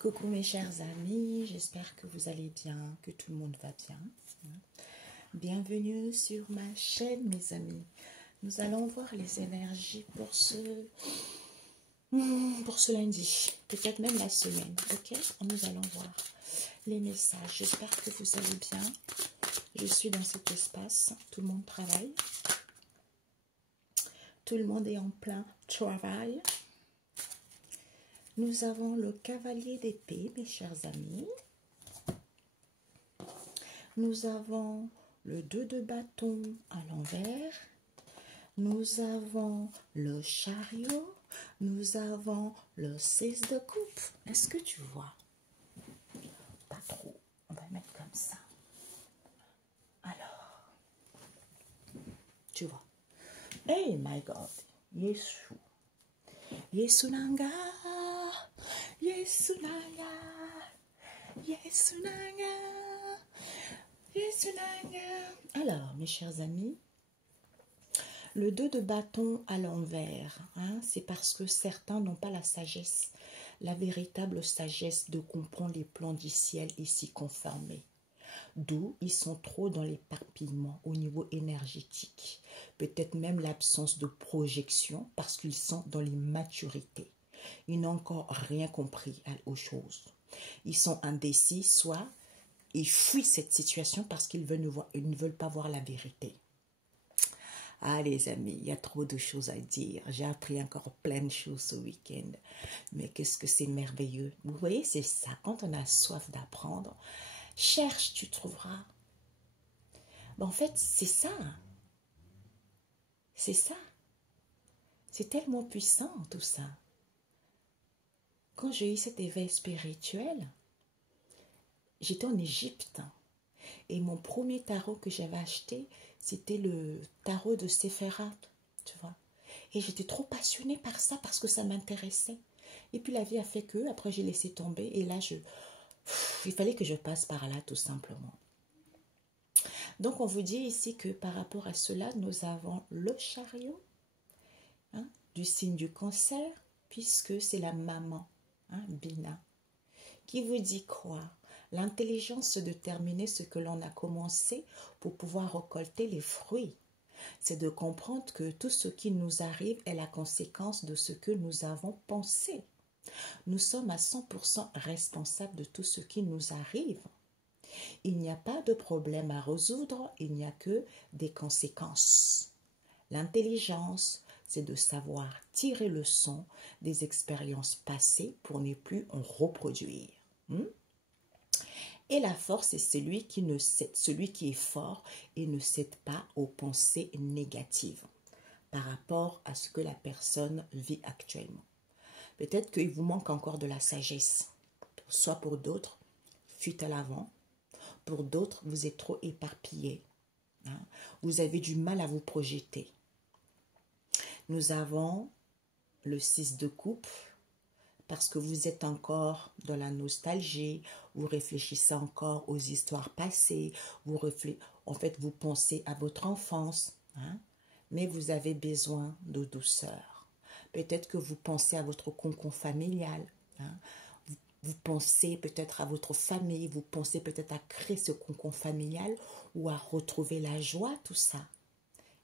Coucou mes chers amis, j'espère que vous allez bien, que tout le monde va bien. Bienvenue sur ma chaîne mes amis. Nous allons voir les énergies pour ce lundi, peut-être même la semaine, ok? Nous allons voir les messages. J'espère que vous allez bien. Je suis dans cet espace, tout le monde travaille. Tout le monde est en plein travail. Nous avons le cavalier d'épée, mes chers amis. Nous avons le 2 de bâton à l'envers. Nous avons le chariot. Nous avons le 6 de coupe. Est-ce que tu vois? Pas trop. On va mettre comme ça. Alors, tu vois. Hey my God, Yesu. Yesu nanga. Yesu nanga. Yesu nanga. Yesu nanga. Alors, mes chers amis, le 2 de bâton à l'envers, c'est parce que certains n'ont pas la sagesse, la véritable sagesse de comprendre les plans du ciel et s'y conformer. D'où ils sont trop dans l'éparpillement au niveau énergétique. Peut-être même l'absence de projection parce qu'ils sont dans l'immaturité. Ils n'ont encore rien compris aux choses. Ils sont indécis, soit ils fuient cette situation parce qu'ils ne veulent pas voir la vérité. Ah les amis, il y a trop de choses à dire. J'ai appris encore plein de choses ce week-end. Mais qu'est-ce que c'est merveilleux. Vous voyez, c'est ça. Quand on a soif d'apprendre, cherche, tu trouveras. Ben, en fait, c'est ça. C'est ça. C'est tellement puissant tout ça. Quand j'ai eu cet éveil spirituel, j'étais en Égypte. Et mon premier tarot que j'avais acheté, c'était le tarot de Séphirat, tu vois. Et j'étais trop passionnée par ça parce que ça m'intéressait. Et puis la vie a fait que, après j'ai laissé tomber. Et là, il fallait que je passe par là tout simplement. Donc on vous dit ici que par rapport à cela, nous avons le chariot du signe du Cancer, puisque c'est la maman, Bina, qui vous dit quoi? L'intelligence, c'est de terminer ce que l'on a commencé pour pouvoir récolter les fruits. C'est de comprendre que tout ce qui nous arrive est la conséquence de ce que nous avons pensé. Nous sommes à 100% responsables de tout ce qui nous arrive. Il n'y a pas de problème à résoudre, il n'y a que des conséquences. L'intelligence, c'est de savoir tirer le son des expériences passées pour ne plus en reproduire. Et la force, c'est celui qui est fort et ne cède pas aux pensées négatives par rapport à ce que la personne vit actuellement. Peut-être qu'il vous manque encore de la sagesse. Soit pour d'autres, fuite à l'avant. Pour d'autres, vous êtes trop éparpillés. Vous avez du mal à vous projeter. Nous avons le 6 de coupe. Parce que vous êtes encore dans la nostalgie, vous réfléchissez encore aux histoires passées, en fait, vous pensez à votre enfance, mais vous avez besoin de douceur. Peut-être que vous pensez à votre cocon familial, vous pensez peut-être à votre famille, vous pensez peut-être à créer ce cocon familial ou à retrouver la joie, tout ça.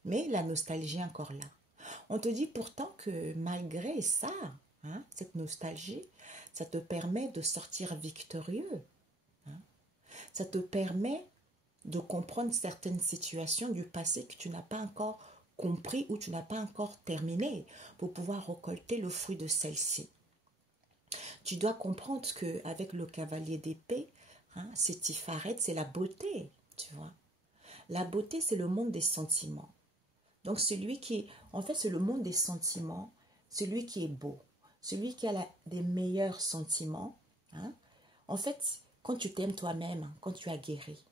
Mais la nostalgie est encore là. On te dit pourtant que malgré ça, cette nostalgie, ça te permet de sortir victorieux. Ça te permet de comprendre certaines situations du passé que tu n'as pas encore compris ou tu n'as pas encore terminé pour pouvoir récolter le fruit de celle-ci. Tu dois comprendre qu'avec le cavalier d'épée, c'est Tiferet, c'est la beauté, tu vois. La beauté, c'est le monde des sentiments. Donc celui qui, en fait, c'est le monde des sentiments, celui qui est beau. Celui qui a des meilleurs sentiments, en fait, quand tu t'aimes toi-même, quand tu as guéri,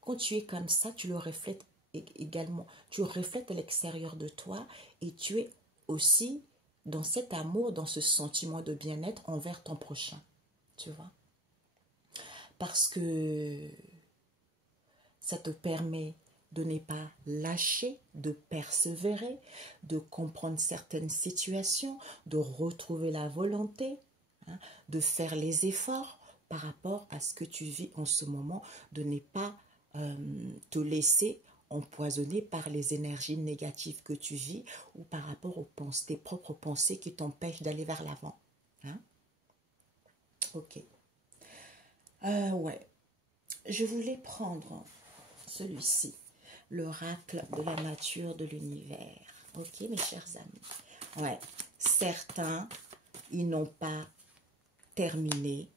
quand tu es comme ça, tu le reflètes également. Tu reflètes à l'extérieur de toi et tu es aussi dans cet amour, dans ce sentiment de bien-être envers ton prochain. Tu vois? Parce que ça te permet de ne pas lâcher, de persévérer, de comprendre certaines situations, de retrouver la volonté. hein, de faire les efforts par rapport à ce que tu vis en ce moment, de ne pas te laisser empoisonné par les énergies négatives que tu vis ou par rapport aux pensées, tes propres pensées qui t'empêchent d'aller vers l'avant. Hein? Ok. Ouais. Je voulais prendre celui-ci, l'oracle de la nature de l'univers. Ok, mes chers amis. Ouais. Certains, ils n'ont pas terminé.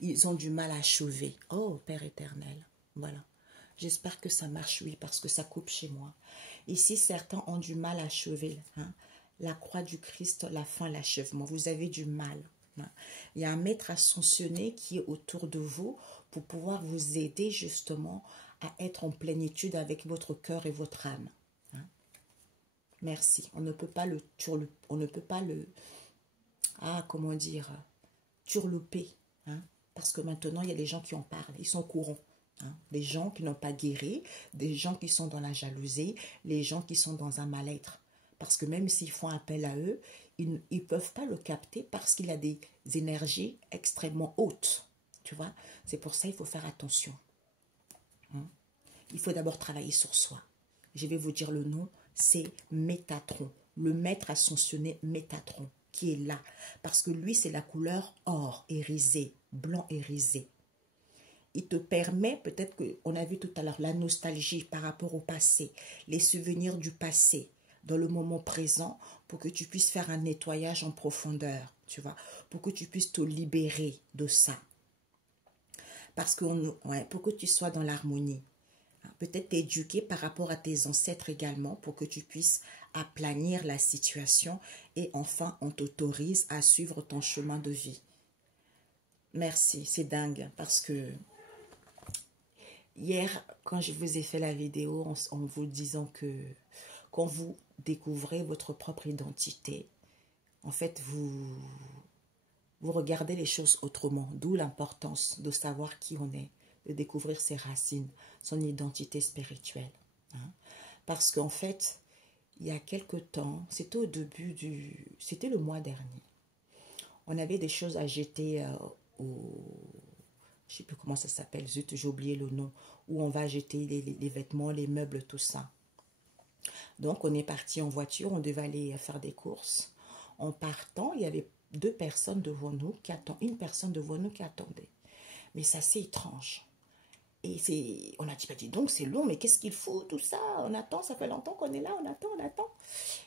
Ils ont du mal à achever. Oh, Père éternel. Voilà. J'espère que ça marche, oui, parce que ça coupe chez moi. Ici, certains ont du mal à achever. Hein? La croix du Christ, la fin, l'achèvement. Vous avez du mal. Hein? Il y a un maître ascensionné qui est autour de vous pour pouvoir vous aider justement à être en plénitude avec votre cœur et votre âme. Hein? Merci. On ne peut pas comment dire, turluper. Hein? Parce que maintenant, il y a des gens qui en parlent. Ils sont au courant. Hein, des gens qui n'ont pas guéri, des gens qui sont dans la jalousie, les gens qui sont dans un mal-être. Parce que même s'ils font appel à eux, ils ne peuvent pas le capter parce qu'il a des énergies extrêmement hautes. Tu vois, c'est pour ça qu'il faut faire attention. Hein? Il faut d'abord travailler sur soi. Je vais vous dire le nom, c'est Métatron. Le maître ascensionné Métatron qui est là. Parce que lui, c'est la couleur or irisé, blanc irisé. Il te permet, peut-être qu'on a vu tout à l'heure, la nostalgie par rapport au passé, les souvenirs du passé, dans le moment présent, pour que tu puisses faire un nettoyage en profondeur, tu vois, pour que tu puisses te libérer de ça. Parce que, pour que tu sois dans l'harmonie. Peut-être t'éduquer par rapport à tes ancêtres également, pour que tu puisses aplanir la situation et enfin, on t'autorise à suivre ton chemin de vie. Merci, c'est dingue, parce que hier, quand je vous ai fait la vidéo en vous disant que quand vous découvrez votre propre identité, en fait, vous regardez les choses autrement, d'où l'importance de savoir qui on est, de découvrir ses racines, son identité spirituelle. Hein. Parce qu'en fait, il y a quelque temps, c'était au début c'était le mois dernier, on avait des choses à jeter je ne sais plus comment ça s'appelle, zut, j'ai oublié le nom, où on va jeter les vêtements, les meubles, tout ça. Donc, on est parti en voiture, on devait aller faire des courses. En partant, il y avait une personne devant nous qui attendait. Mais c'est assez étrange. Et on a dit, bah, dis donc, c'est long, mais qu'est-ce qu'il faut, tout ça? On attend, ça fait longtemps qu'on est là, on attend.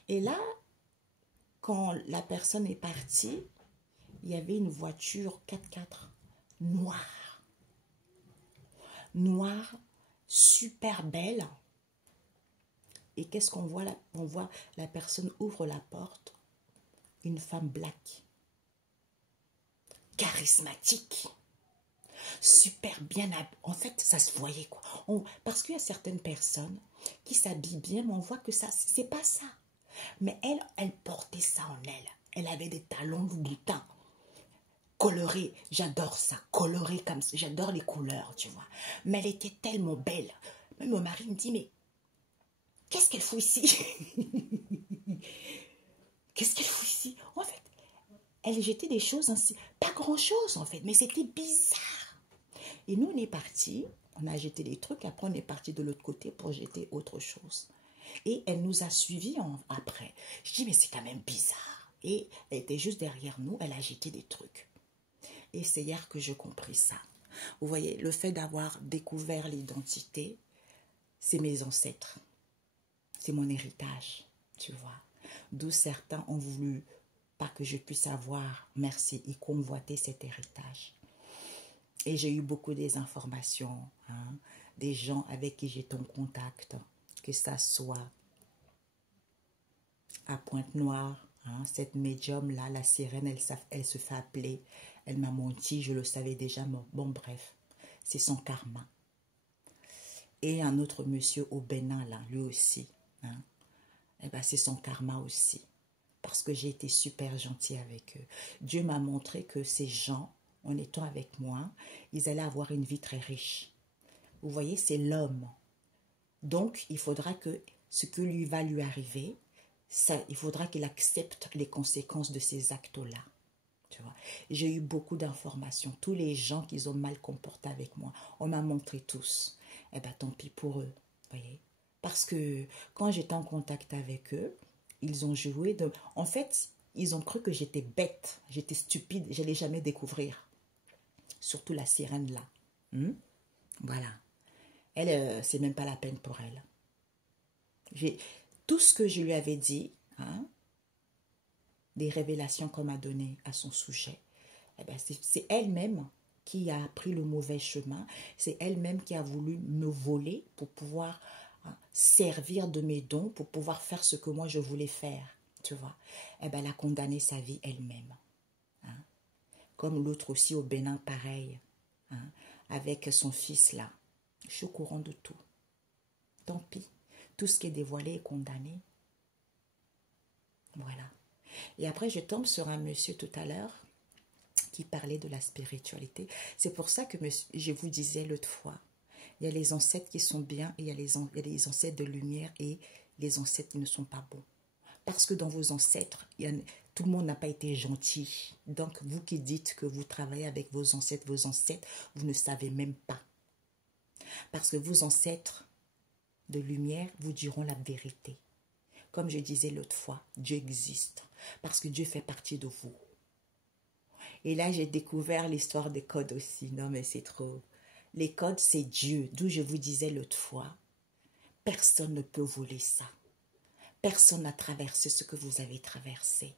Et là, quand la personne est partie, il y avait une voiture 4x4 noire, super belle. Et qu'est-ce qu'on voit là? On voit la personne ouvre la porte, une femme black, charismatique, super bien habillée. En fait, ça se voyait quoi. Parce qu'il y a certaines personnes qui s'habillent bien, mais on voit que ça, c'est pas ça. Mais elle portait ça en elle. Elle avait des talons de boutins. Colorée, j'adore ça, colorée comme ça, j'adore les couleurs, tu vois. Mais elle était tellement belle. Même mon mari me dit, mais qu'est-ce qu'elle fout ici? Qu'est-ce qu'elle fout ici? En fait, elle jetait des choses, ainsi, pas grand-chose en fait, mais c'était bizarre. Et nous, on est partis, on a jeté des trucs, après on est parti de l'autre côté pour jeter autre chose. Et elle nous a suivis après. Je dis, mais c'est quand même bizarre. Et elle était juste derrière nous, elle a jeté des trucs. Et c'est hier que je compris ça. Vous voyez, le fait d'avoir découvert l'identité, c'est mes ancêtres. C'est mon héritage, tu vois. D'où certains ont voulu, pas que je puisse avoir, merci, ils convoitaient cet héritage. Et j'ai eu beaucoup des informations, hein, des gens avec qui j'étais en contact, que ça soit à Pointe-Noire, hein, cette médium-là, la sirène, elle se fait appeler. Elle m'a menti, je le savais déjà, bon bref, c'est son karma. Et un autre monsieur au Bénin, là, lui aussi, hein, eh ben, c'est son karma aussi. Parce que j'ai été super gentille avec eux. Dieu m'a montré que ces gens, en étant avec moi, ils allaient avoir une vie très riche. Vous voyez, c'est l'homme. Donc, il faudra que ce qui va lui arriver, il faudra qu'il accepte les conséquences de ces actes-là. Tu vois. J'ai eu beaucoup d'informations. Tous les gens qui ont mal comporté avec moi, on m'a montré tous. Eh bien, tant pis pour eux. Voyez. Parce que quand j'étais en contact avec eux, ils ont joué de... En fait, ils ont cru que j'étais bête, j'étais stupide, je n'allais jamais découvrir. Surtout la sirène là. Voilà. Elle, c'est même pas la peine pour elle. Tout ce que je lui avais dit, hein, des révélations qu'on m'a données à son sujet, eh ben c'est elle-même qui a pris le mauvais chemin. C'est elle-même qui a voulu me voler pour pouvoir servir de mes dons, pour pouvoir faire ce que moi je voulais faire. Tu vois. Eh ben, elle a condamné sa vie elle-même. Hein. Comme l'autre aussi au Bénin, pareil. Hein, avec son fils là. Je suis au courant de tout. Tant pis. Tout ce qui est dévoilé est condamné. Voilà. Et après, je tombe sur un monsieur tout à l'heure qui parlait de la spiritualité. C'est pour ça que je vous disais l'autre fois, il y a les ancêtres qui sont bien et il y a les ancêtres de lumière et les ancêtres qui ne sont pas bons. Parce que dans vos ancêtres, tout le monde n'a pas été gentil. Donc, vous qui dites que vous travaillez avec vos ancêtres, vous ne savez même pas. Parce que vos ancêtres de lumière vous diront la vérité. Comme je disais l'autre fois, Dieu existe. Parce que Dieu fait partie de vous. Et là, j'ai découvert l'histoire des codes aussi. Non, mais c'est trop. Les codes, c'est Dieu. D'où je vous disais l'autre fois, personne ne peut voler ça. Personne n'a traversé ce que vous avez traversé.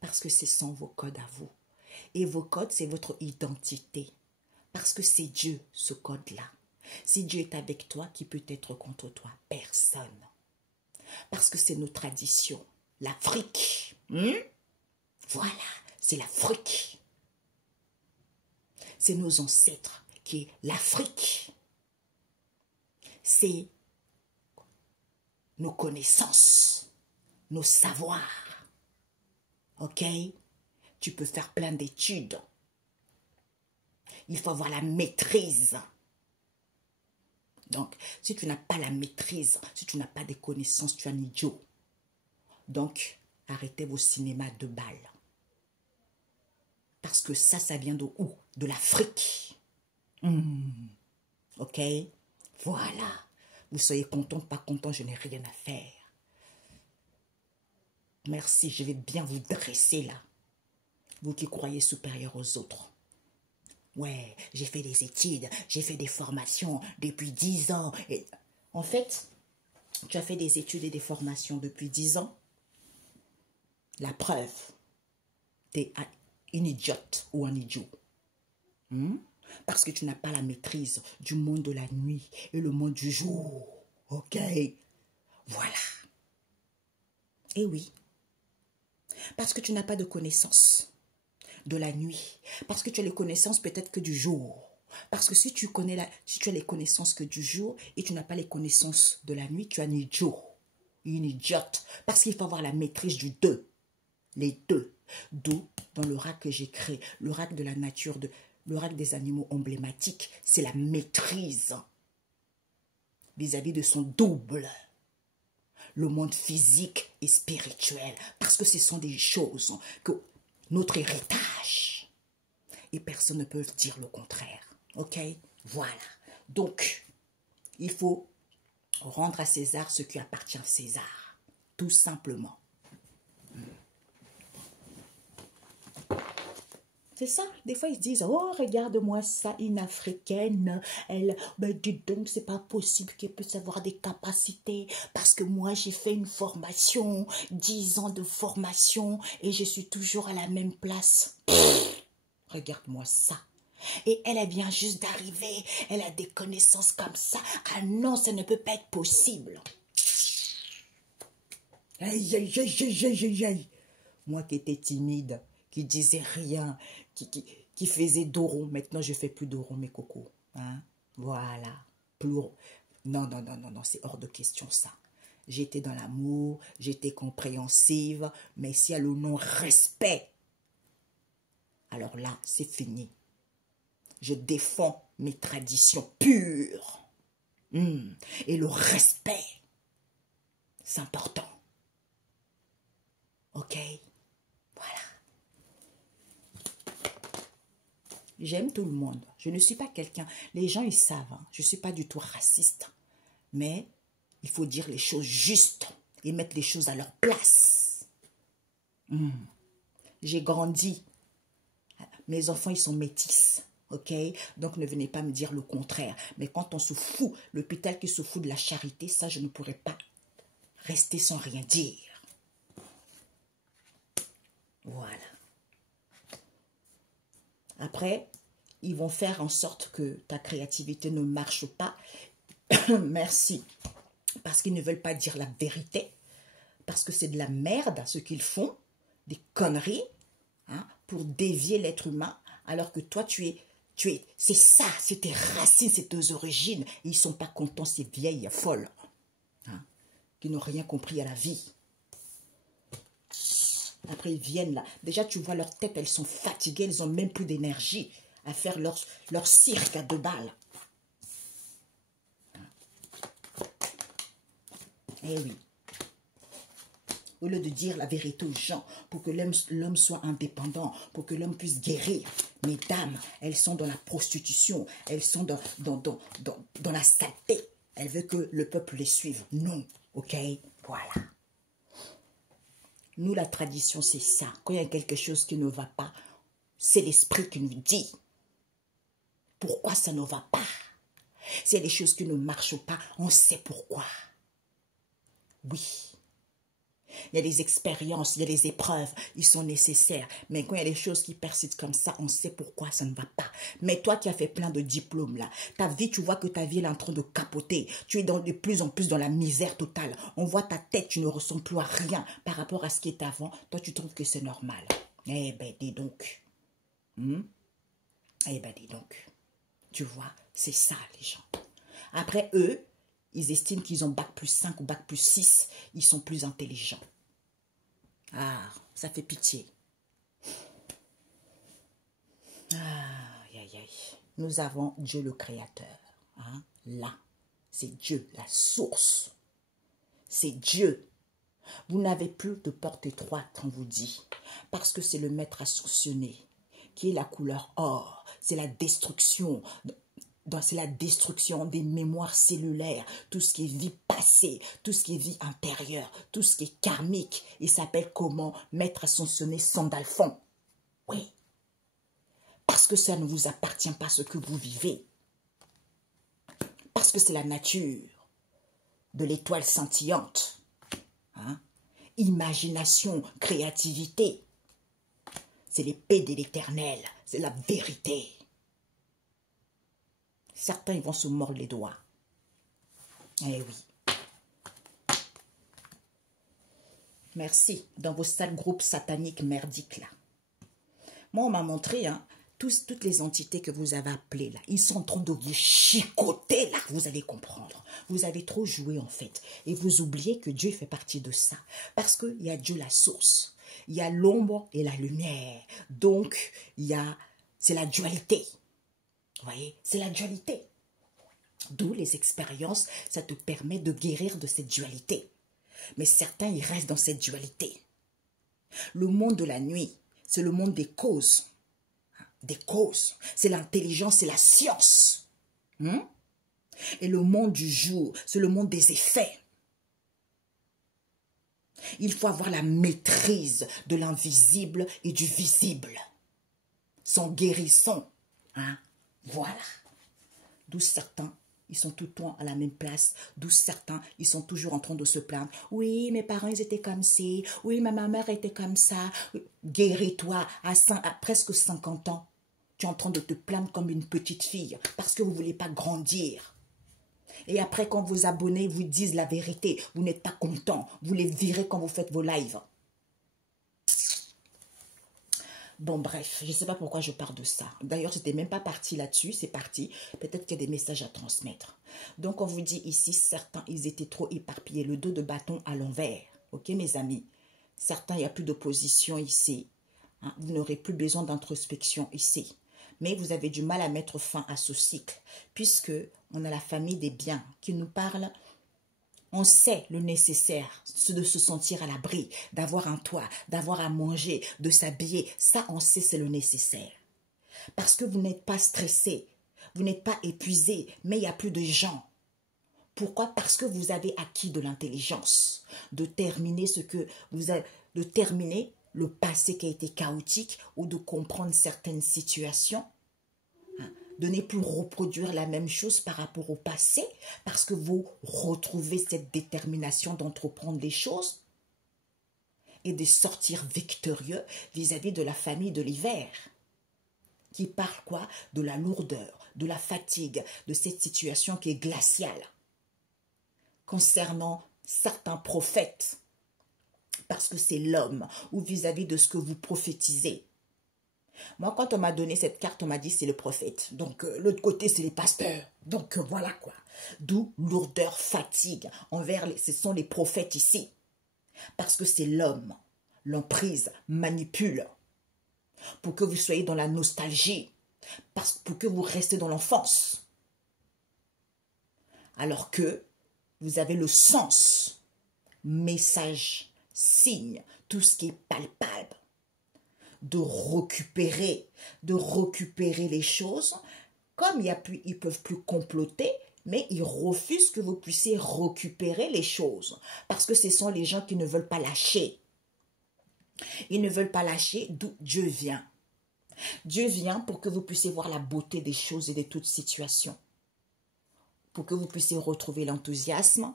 Parce que ce sont vos codes à vous. Et vos codes, c'est votre identité. Parce que c'est Dieu, ce code-là. Si Dieu est avec toi, qui peut être contre toi? Personne. Parce que c'est nos traditions. L'Afrique. Voilà, c'est l'Afrique. C'est nos ancêtres qui est l'Afrique. C'est nos connaissances, nos savoirs. Ok? Tu peux faire plein d'études. Il faut avoir la maîtrise. Donc, si tu n'as pas la maîtrise, si tu n'as pas des connaissances, tu es un idiot. Donc, arrêtez vos cinémas de balles. Parce que ça vient de où? De l'Afrique. Ok? Voilà. Vous soyez content, pas content, je n'ai rien à faire. Merci, je vais bien vous dresser là. Vous qui croyez supérieur aux autres. Ouais, j'ai fait des études, j'ai fait des formations depuis 10 ans. Et en fait, tu as fait des études et des formations depuis 10 ans. La preuve, tu es une idiote ou un idiot. Parce que tu n'as pas la maîtrise du monde de la nuit et le monde du jour. Ok? Voilà. Et oui. Parce que tu n'as pas de connaissances de la nuit. Parce que tu as les connaissances peut-être que du jour. Parce que si tu as les connaissances que du jour et tu n'as pas les connaissances de la nuit, tu es un idiot. Une idiote. Parce qu'il faut avoir la maîtrise du deux. Les deux. D'où, dans l'oracle que j'ai créé, l'oracle de la nature, l'oracle des animaux emblématiques, c'est la maîtrise vis-à-vis de son double. Le monde physique et spirituel. Parce que ce sont des choses que notre héritage. Et personne ne peut dire le contraire. Ok? Voilà. Donc, il faut rendre à César ce qui appartient à César. Tout simplement. C'est ça. Des fois, ils se disent, oh, regarde-moi ça, une Africaine. Elle, ben dis donc, c'est pas possible qu'elle puisse avoir des capacités. Parce que moi, j'ai fait une formation, 10 ans de formation, et je suis toujours à la même place. Regarde-moi ça. Et elle vient juste d'arriver. Elle a des connaissances comme ça. Ah non, ça ne peut pas être possible. Aïe, aïe, aïe, aïe, aïe, aïe. Moi qui étais timide, qui disais rien, qui faisait dos rond. Maintenant, je fais plus dos rond, mes cocos. Hein? Voilà. Plus... Non, non, non, non, non, c'est hors de question, ça. J'étais dans l'amour, j'étais compréhensive, mais s'il y a le non-respect, alors là, c'est fini. Je défends mes traditions pures. Et le respect, c'est important. Ok? Voilà. J'aime tout le monde. Je ne suis pas quelqu'un... Les gens, ils savent. Hein, je ne suis pas du tout raciste. Mais il faut dire les choses justes et mettre les choses à leur place. J'ai grandi. Mes enfants, ils sont métis. Ok? Donc, ne venez pas me dire le contraire. Mais quand on se fout, l'hôpital qui se fout de la charité, ça, je ne pourrais pas rester sans rien dire. Voilà. Après, ils vont faire en sorte que ta créativité ne marche pas. Merci. Parce qu'ils ne veulent pas dire la vérité. Parce que c'est de la merde ce qu'ils font. Des conneries. Hein, pour dévier l'être humain. Alors que toi, c'est ça, c'est tes racines, c'est tes origines. Et ils ne sont pas contents, ces vieilles folles. Hein, qui n'ont rien compris à la vie. Après, ils viennent là. Déjà, tu vois, leur tête, elles sont fatiguées. Elles n'ont même plus d'énergie à faire leur cirque à 2 balles. Eh oui. Au lieu de dire la vérité aux gens, pour que l'homme soit indépendant, pour que l'homme puisse guérir. Mesdames, elles sont dans la prostitution. Elles sont dans la saleté. Elles veulent que le peuple les suive. Non. Ok? Voilà. Nous, la tradition, c'est ça. Quand il y a quelque chose qui ne va pas, c'est l'esprit qui nous dit pourquoi ça ne va pas. S'il y a des choses qui ne marchent pas, on sait pourquoi. Oui. Il y a des expériences, il y a des épreuves, ils sont nécessaires. Mais quand il y a des choses qui persistent comme ça, on sait pourquoi ça ne va pas. Mais toi qui as fait plein de diplômes là, ta vie, tu vois que ta vie elle est en train de capoter. Tu es de plus en plus dans la misère totale. On voit ta tête, tu ne ressembles plus à rien par rapport à ce qui est avant. Toi, tu trouves que c'est normal. Eh ben, dis donc. Eh ben, dis donc. Tu vois, c'est ça les gens. Après, eux, ils estiment qu'ils ont bac+5 ou bac+6. Ils sont plus intelligents. Ah, ça fait pitié. Aïe, aïe, aïe. Nous avons Dieu le Créateur. Hein? Là, c'est Dieu, la source. C'est Dieu. Vous n'avez plus de porte étroite, on vous dit. Parce que c'est le maître ascensionné, qui est la couleur or. C'est la destruction. C'est la destruction des mémoires cellulaires, tout ce qui est vie passée, tout ce qui est vie intérieure, tout ce qui est karmique. Il s'appelle comment? Maître ascensionné Sandalphon. Oui. Parce que ça ne vous appartient pas ce que vous vivez. Parce que c'est la nature de l'étoile scintillante. Hein? Imagination, créativité. C'est l'épée de l'éternel, c'est la vérité. Certains, ils vont se mordre les doigts. Eh oui. Merci. Dans vos sales groupes sataniques merdiques, là. Moi, on m'a montré, hein, toutes les entités que vous avez appelées, là, ils sont en train de vous chicoter, là. Vous allez comprendre. Vous avez trop joué, en fait. Et vous oubliez que Dieu fait partie de ça. Parce qu'il y a Dieu, la source. Il y a l'ombre et la lumière. Donc, c'est la dualité. Vous voyez, c'est la dualité. D'où les expériences, ça te permet de guérir de cette dualité. Mais certains, ils restent dans cette dualité. Le monde de la nuit, c'est le monde des causes. Des causes. C'est l'intelligence, c'est la science. Et le monde du jour, c'est le monde des effets. Il faut avoir la maîtrise de l'invisible et du visible. Sans guérison. Hein? Voilà. D'où certains, ils sont tout le temps à la même place. D'où certains, ils sont toujours en train de se plaindre. Oui, mes parents, ils étaient comme ci. Oui, ma mère était comme ça. Guéris-toi à presque 50 ans. Tu es en train de te plaindre comme une petite fille parce que vous ne voulez pas grandir. Et après, quand vos abonnés vous disent la vérité, vous n'êtes pas content. Vous les virez quand vous faites vos lives. Bon, bref, je ne sais pas pourquoi je parle de ça. D'ailleurs, je n'étais même pas partie là-dessus, c'est parti. Peut-être qu'il y a des messages à transmettre. Donc, on vous dit ici, certains, ils étaient trop éparpillés, le dos de bâton à l'envers. Ok, mes amis? Certains, il n'y a plus d'opposition ici. Hein? Vous n'aurez plus besoin d'introspection ici. Mais vous avez du mal à mettre fin à ce cycle, puisque on a la famille des biens qui nous parle. On sait le nécessaire, de se sentir à l'abri, d'avoir un toit, d'avoir à manger, de s'habiller. Ça, on sait, c'est le nécessaire. Parce que vous n'êtes pas stressé, vous n'êtes pas épuisé, mais il n'y a plus de gens. Pourquoi? Parce que vous avez acquis de l'intelligence, de terminer de terminer le passé qui a été chaotique ou de comprendre certaines situations, hein, de ne plus reproduire la même chose par rapport au passé, parce que vous retrouvez cette détermination d'entreprendre les choses et de sortir victorieux vis-à-vis de la famille de l'hiver, qui parle quoi? De la lourdeur, de la fatigue, de cette situation qui est glaciale. Concernant certains prophètes, parce que c'est l'homme, ou vis-à-vis de ce que vous prophétisez. Moi, quand on m'a donné cette carte, on m'a dit c'est le prophète. Donc, l'autre côté, c'est les pasteurs. Donc, voilà quoi. D'où lourdeur, fatigue ce sont les prophètes ici. Parce que c'est l'homme. L'emprise manipule. Pour que vous soyez dans la nostalgie. Pour que vous restez dans l'enfance. Alors que vous avez le sens, message, signe, tout ce qui est palpable. De récupérer les choses. Comme ils ne peuvent plus comploter, mais ils refusent que vous puissiez récupérer les choses. Parce que ce sont les gens qui ne veulent pas lâcher. Ils ne veulent pas lâcher, d'où Dieu vient. Dieu vient pour que vous puissiez voir la beauté des choses et de toute situation. Pour que vous puissiez retrouver l'enthousiasme.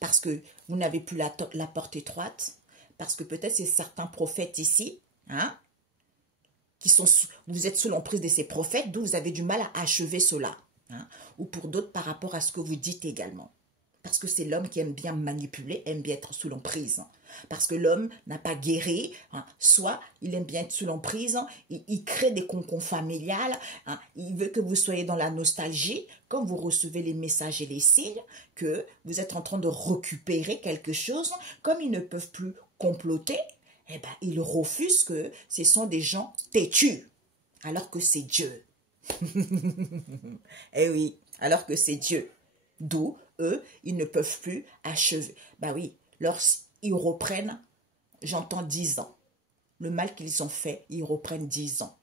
Parce que vous n'avez plus la porte étroite. Parce que peut-être c'est certains prophètes ici, hein, vous êtes sous l'emprise de ces prophètes, d'où vous avez du mal à achever cela. Hein, ou pour d'autres par rapport à ce que vous dites également. Parce que c'est l'homme qui aime bien manipuler, aime bien être sous l'emprise. Parce que l'homme n'a pas guéri, hein, soit il aime bien être sous l'emprise, il crée des concons familiales, hein, il veut que vous soyez dans la nostalgie, quand vous recevez les messages et les signes, que vous êtes en train de récupérer quelque chose, comme ils ne peuvent plus comploter, eh ben, ils refusent que ce sont des gens têtus, alors que c'est Dieu. Eh oui, alors que c'est Dieu. D'où, eux, ils ne peuvent plus achever. Ben oui, lorsqu'ils reprennent, j'entends 10 ans. Le mal qu'ils ont fait, ils reprennent 10 ans.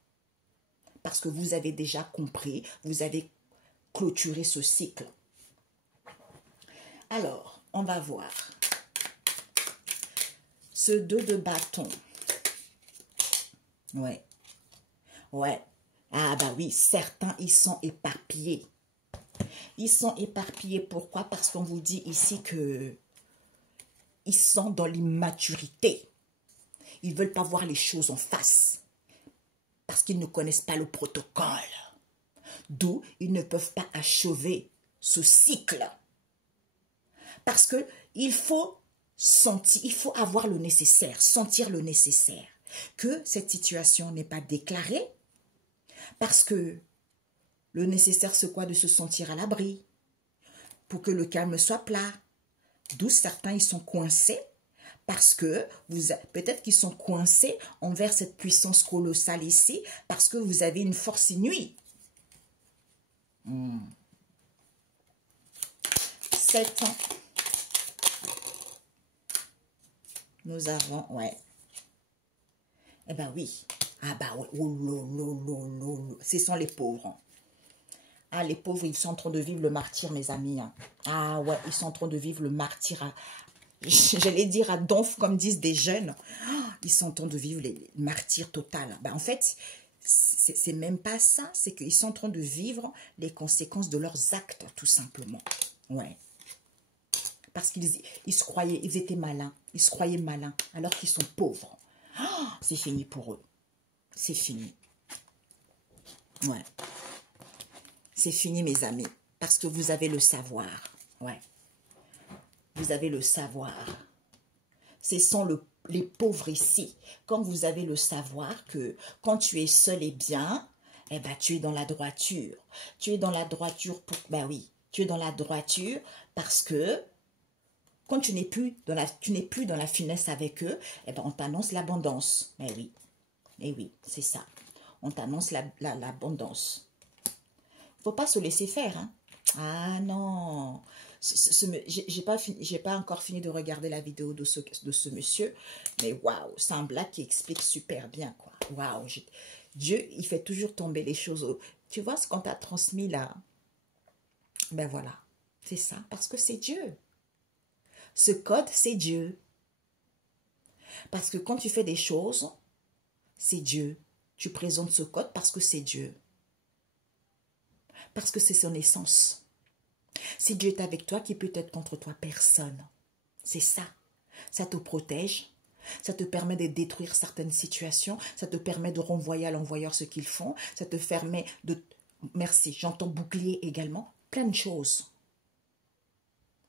Parce que vous avez déjà compris, vous avez clôturé ce cycle. Alors, on va voir. Ce 2 de bâton. Ouais. Ouais. Ah bah oui, certains, ils sont éparpillés. Ils sont éparpillés. Pourquoi? Parce qu'on vous dit ici que ils sont dans l'immaturité. Ils ne veulent pas voir les choses en face. Parce qu'ils ne connaissent pas le protocole. D'où ils ne peuvent pas achever ce cycle. Parce que il faut sentir, il faut avoir le nécessaire, sentir le nécessaire. Que cette situation n'est pas déclarée. Parce que le nécessaire, c'est quoi? De se sentir à l'abri. Pour que le calme soit plat. D'où certains, ils sont coincés. Parce que peut-être qu'ils sont coincés envers cette puissance colossale ici. Parce que vous avez une force inouïe. 7 ans. Nous avons, ouais. Eh ben oui. Ah bah oui. Oh, ce sont les pauvres. Ah, les pauvres, ils sont en train de vivre le martyre, mes amis. Ah ouais, ils sont en train de vivre le martyre. J'allais dire à donf, comme disent des jeunes. Ils sont en train de vivre le martyre total. Ben, en fait, c'est même pas ça. C'est qu'ils sont en train de vivre les conséquences de leurs actes, tout simplement. Ouais. Parce qu'ils se croyaient, ils étaient malins. Ils se croyaient malins, alors qu'ils sont pauvres. Oh, c'est fini pour eux. C'est fini. Ouais. C'est fini, mes amis. Parce que vous avez le savoir. Ouais. Vous avez le savoir. Ce sont les pauvres ici. Quand vous avez le savoir que quand tu es seul et bien, eh ben, tu es dans la droiture. Tu es dans la droiture pour... Ben oui, tu es dans la droiture parce que quand tu n'es plus dans la finesse avec eux, eh ben, on t'annonce l'abondance. Eh oui, c'est ça. On t'annonce l'abondance. Il ne faut pas se laisser faire. Hein. Ah non. J'ai pas encore fini de regarder la vidéo de ce monsieur. Mais waouh, c'est un blague qui explique super bien. Waouh, Dieu, il fait toujours tomber les choses. Tu vois ce qu'on t'a transmis là? Ben voilà, c'est ça, parce que c'est Dieu. Ce code, c'est Dieu. Parce que quand tu fais des choses, c'est Dieu. Tu présentes ce code parce que c'est Dieu. Parce que c'est son essence. Si Dieu est avec toi, qui peut être contre toi? Personne. C'est ça. Ça te protège. Ça te permet de détruire certaines situations. Ça te permet de renvoyer à l'envoyeur ce qu'ils font. Ça te permet de... Merci, j'entends bouclier également. Plein de choses.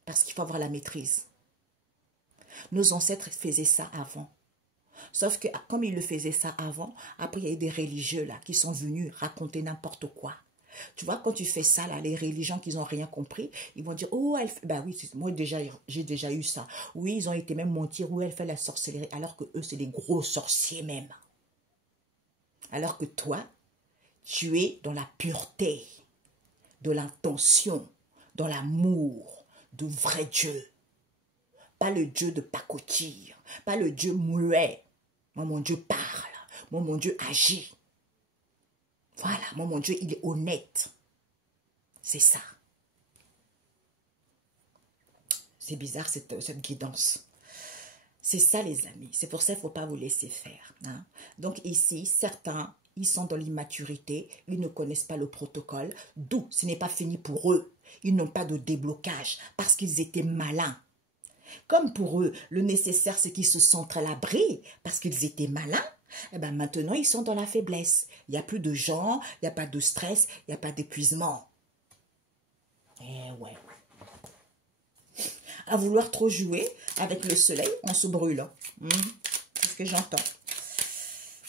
Parce qu'il faut avoir la maîtrise. Nos ancêtres faisaient ça avant. Sauf que comme ils le faisaient ça avant, après il y a eu des religieux là qui sont venus raconter n'importe quoi. Tu vois, quand tu fais ça, là, les religions qui n'ont rien compris, ils vont dire, oh, elle fait... Ben oui, moi, j'ai déjà eu ça. Oui, ils ont été même mentir, oui, elle fait la sorcellerie, alors que eux, c'est des gros sorciers même. Alors que toi, tu es dans la pureté, de l'intention, dans l'amour, de vrai Dieu. Pas le Dieu de pacotille, pas le Dieu muet. Moi, mon Dieu parle, moi, mon Dieu agit. Voilà, moi, mon Dieu, il est honnête. C'est ça. C'est bizarre, cette guidance. C'est ça, les amis. C'est pour ça qu'il ne faut pas vous laisser faire. Hein? Donc ici, certains, ils sont dans l'immaturité. Ils ne connaissent pas le protocole. D'où ce n'est pas fini pour eux. Ils n'ont pas de déblocage parce qu'ils étaient malins. Comme pour eux, le nécessaire, c'est qu'ils se sentent à l'abri parce qu'ils étaient malins. Et bien maintenant, ils sont dans la faiblesse. Il n'y a plus de gens, il n'y a pas de stress, il n'y a pas d'épuisement. Eh ouais. À vouloir trop jouer avec le soleil, on se brûle. C'est ce que j'entends.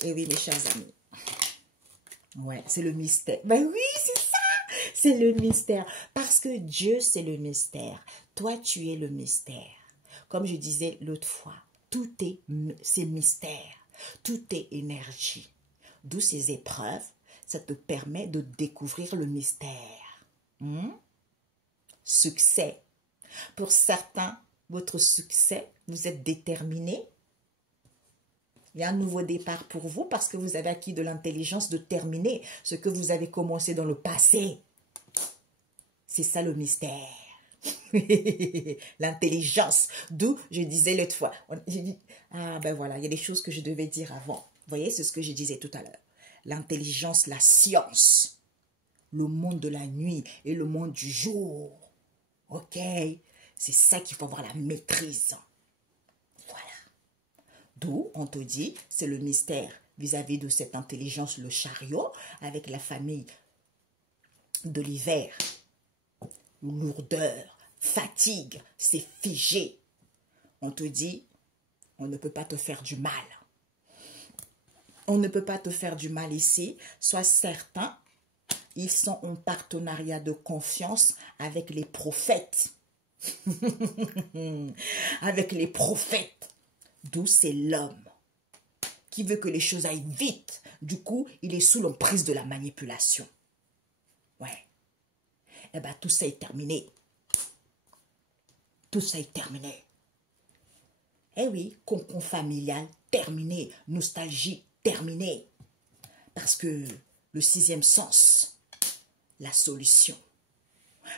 Et oui, mes chers amis. Ouais, c'est le mystère. Ben oui, c'est ça. C'est le mystère. Parce que Dieu, c'est le mystère. Toi, tu es le mystère. Comme je disais l'autre fois, tout est, c'est mystère. Tout est énergie. D'où ces épreuves, ça te permet de découvrir le mystère. Succès. Pour certains, votre succès, vous êtes déterminé. Il y a un nouveau départ pour vous parce que vous avez acquis de l'intelligence de terminer ce que vous avez commencé dans le passé. C'est ça le mystère. L'intelligence. D'où je disais l'autre fois. Ah ben voilà, il y a des choses que je devais dire avant. Vous voyez, c'est ce que je disais tout à l'heure. L'intelligence, la science. Le monde de la nuit et le monde du jour. Ok? C'est ça qu'il faut avoir la maîtrise. Voilà. D'où on te dit, c'est le mystère vis-à-vis de cette intelligence, le chariot, avec la famille de l'hiver. Lourdeur, fatigue, c'est figé. On te dit, on ne peut pas te faire du mal. On ne peut pas te faire du mal ici. Sois certain, ils sont en partenariat de confiance avec les prophètes. Avec les prophètes. D'où c'est l'homme qui veut que les choses aillent vite. Du coup, il est sous l'emprise de la manipulation. Ouais. Eh bien, tout ça est terminé. Tout ça est terminé. Eh oui, concon familial, terminé. Nostalgie, terminé. Parce que le sixième sens, la solution.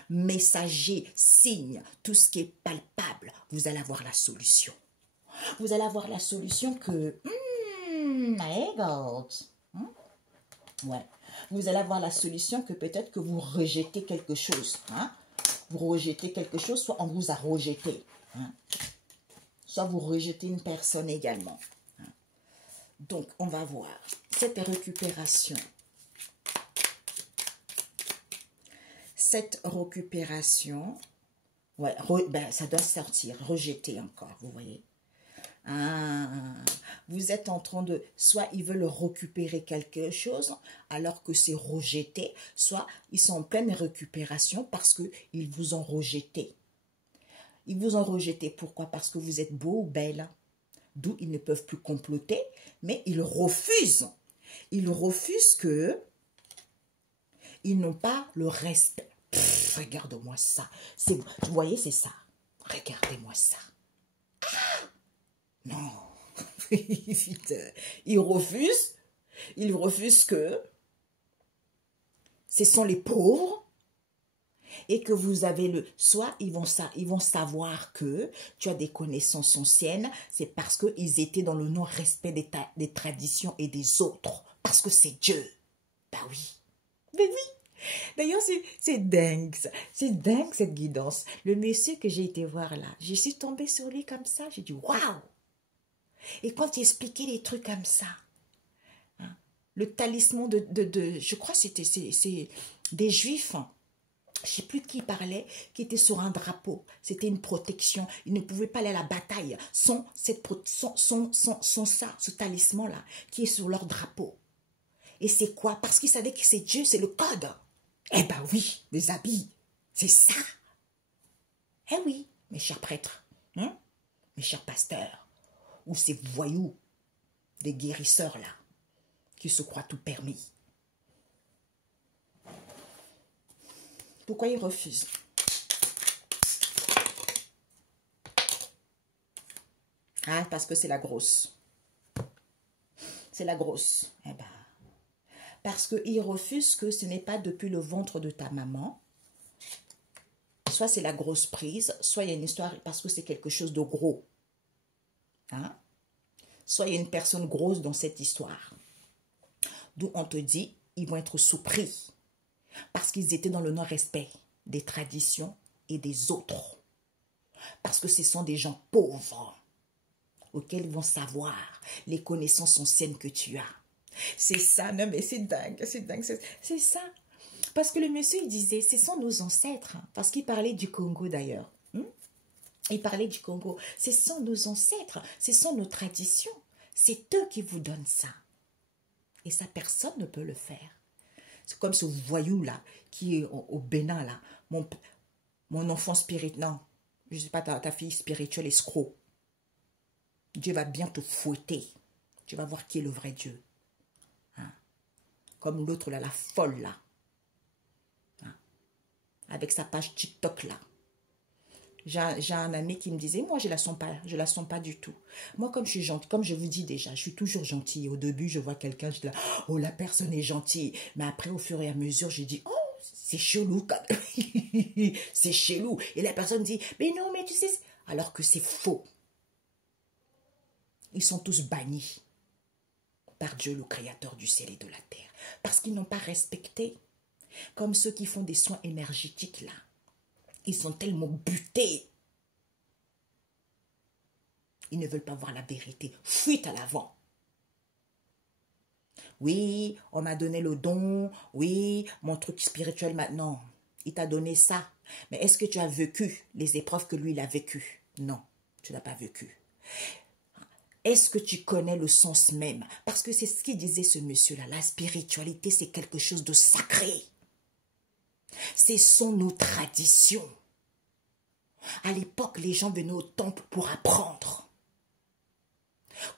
Messager, signe, tout ce qui est palpable, vous allez avoir la solution. Vous allez avoir la solution que... ouais. Vous allez avoir la solution que peut-être que vous rejetez quelque chose. Hein? Vous rejetez quelque chose, soit on vous a rejeté. Hein? Soit vous rejetez une personne également. Hein? Donc, on va voir. Cette récupération. Cette récupération, ouais, ben, ça doit sortir, rejeter encore, vous voyez. Ah, vous êtes en train de, soit ils veulent récupérer quelque chose alors que c'est rejeté, soit ils sont en pleine récupération parce qu'ils vous ont rejeté. Ils vous ont rejeté, pourquoi? Parce que vous êtes beau ou belle. D'où ils ne peuvent plus comploter, mais ils refusent. Ils refusent que ils n'ont pas le respect. Regarde-moi ça. Vous voyez, c'est ça. Regardez-moi ça. Ah, non. Ils refusent Il refuse que ce sont les pauvres et que vous avez le... Soit ils vont savoir que tu as des connaissances anciennes, c'est parce qu'ils étaient dans le non-respect des traditions et des autres. Parce que c'est Dieu. Ben oui. Ben oui. D'ailleurs, c'est dingue, ça. C'est dingue, cette guidance. Le monsieur que j'ai été voir là, je suis tombée sur lui comme ça, j'ai dit, waouh! Et quand il expliquait des trucs comme ça, hein, le talisman je crois que c'est des juifs, hein, je ne sais plus qui parlait, qui était sur un drapeau. C'était une protection. Ils ne pouvaient pas aller à la bataille sans ça, ce talisman-là, qui est sur leur drapeau. Et c'est quoi? Parce qu'ils savaient que c'est Dieu, c'est le code. Eh ben oui, les habits, c'est ça. Eh oui, mes chers prêtres, hein, mes chers pasteurs, ou ces voyous, des guérisseurs là, qui se croient tout permis. Pourquoi ils refusent? Ah, parce que c'est la grosse. C'est la grosse. Eh ben, parce qu'ils refusent que ce n'est pas depuis le ventre de ta maman. Soit c'est la grosse prise, soit il y a une histoire parce que c'est quelque chose de gros. Hein? Soit il y a une personne grosse dans cette histoire. D'où on te dit, ils vont être sous-pris. Parce qu'ils étaient dans le non-respect des traditions et des autres. Parce que ce sont des gens pauvres auxquels ils vont savoir les connaissances anciennes que tu as. C'est ça, non mais c'est dingue, c'est ça. Parce que le monsieur, il disait, ce sont nos ancêtres. Hein, parce qu'il parlait du Congo d'ailleurs. Il parlait du Congo. Ce sont nos ancêtres, ce sont nos traditions. C'est eux qui vous donnent ça. Et ça, personne ne peut le faire. C'est comme ce voyou-là, qui est au Bénin, là. Mon enfant spirituel, non, je ne sais pas, ta fille spirituelle escroc. Dieu va bien te fouetter. Tu vas voir qui est le vrai Dieu. Hein? Comme l'autre, là, la folle, là. Hein? Avec sa page TikTok, là. J'ai un ami qui me disait, moi, je la sens pas du tout. Moi, comme je suis gentille, comme je vous dis déjà, je suis toujours gentille. Au début, je vois quelqu'un, je dis là, oh, la personne est gentille. Mais après, au fur et à mesure, je dis, oh, c'est chelou. C'est chelou. Et la personne dit, mais non, mais tu sais, alors que c'est faux. Ils sont tous bannis par Dieu, le créateur du ciel et de la terre. Parce qu'ils n'ont pas respecté. Comme ceux qui font des soins énergétiques, là. Ils sont tellement butés. Ils ne veulent pas voir la vérité. Fuite à l'avant. Oui, on m'a donné le don. Oui, mon truc spirituel maintenant. Il t'a donné ça. Mais est-ce que tu as vécu les épreuves que lui, il a vécues? Non, tu n'as pas vécu. Est-ce que tu connais le sens même? Parce que c'est ce qu'il disait ce monsieur-là. La spiritualité, c'est quelque chose de sacré. Ce sont nos traditions. À l'époque, les gens venaient au temple pour apprendre